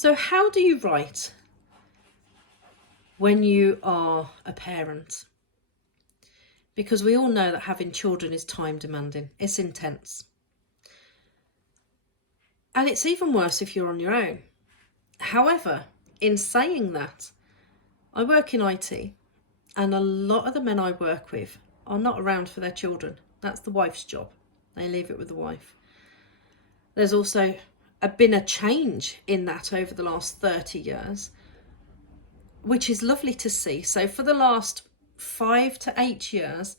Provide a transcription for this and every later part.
So how do you write when you are a parent? Because we all know that having children is time demanding. It's intense. And it's even worse if you're on your own. However, in saying that, I work in IT, and a lot of the men I work with are not around for their children. That's the wife's job. They leave it with the wife. There's also been a change in that over the last 30 years, which is lovely to see. So for the last 5 to 8 years,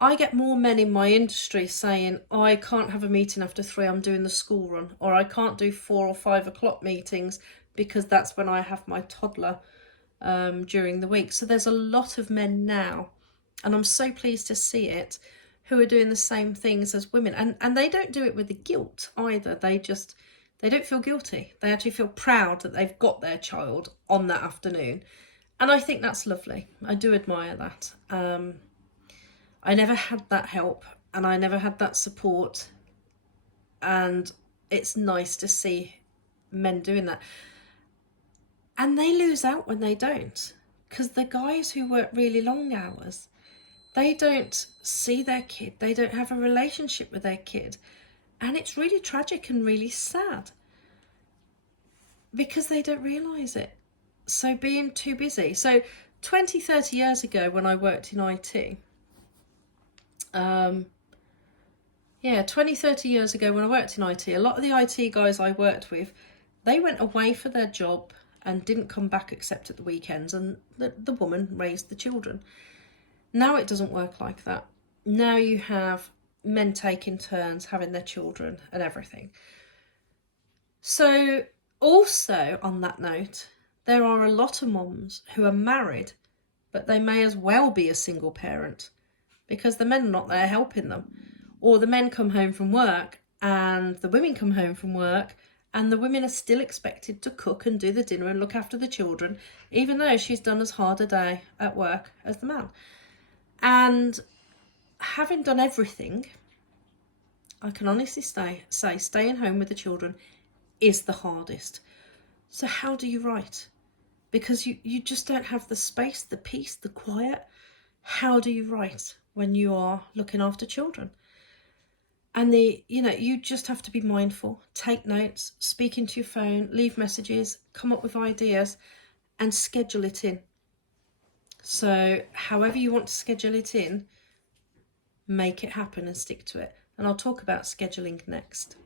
I get more men in my industry saying, oh, I can't have a meeting after 3, I'm doing the school run, or I can't do 4 or 5 o'clock meetings because that's when I have my toddler during the week. So there's a lot of men now, and I'm so pleased to see it, who are doing the same things as women. And they don't do it with the guilt either. They don't feel guilty. They actually feel proud that they've got their child on that afternoon. And I think that's lovely. I do admire that. I never had that help, and I never had that support. And it's nice to see men doing that. And they lose out when they don't, because the guys who work really long hours, they don't see their kid, they don't have a relationship with their kid. And it's really tragic and really sad because they don't realise it. So being too busy. So 20, 30 years ago when I worked in IT, 20, 30 years ago when I worked in IT, a lot of the IT guys I worked with, they went away for their job and didn't come back except at the weekends, and the woman raised the children. Now it doesn't work like that. Now you have men taking turns having their children and everything. So also on that note, there are a lot of mums who are married, but they may as well be a single parent because the men are not there helping them. Or the men come home from work and the women come home from work, and the women are still expected to cook and do the dinner and look after the children, even though she's done as hard a day at work as the man. And having done everything, I can honestly say staying home with the children is the hardest. So how do you write? Because you just don't have the space, the peace, the quiet. How do you write when you are looking after children? And you just have to be mindful, take notes, speak into your phone, leave messages, come up with ideas and schedule it in. So however you want to schedule it in, make it happen and stick to it. And I'll talk about scheduling next.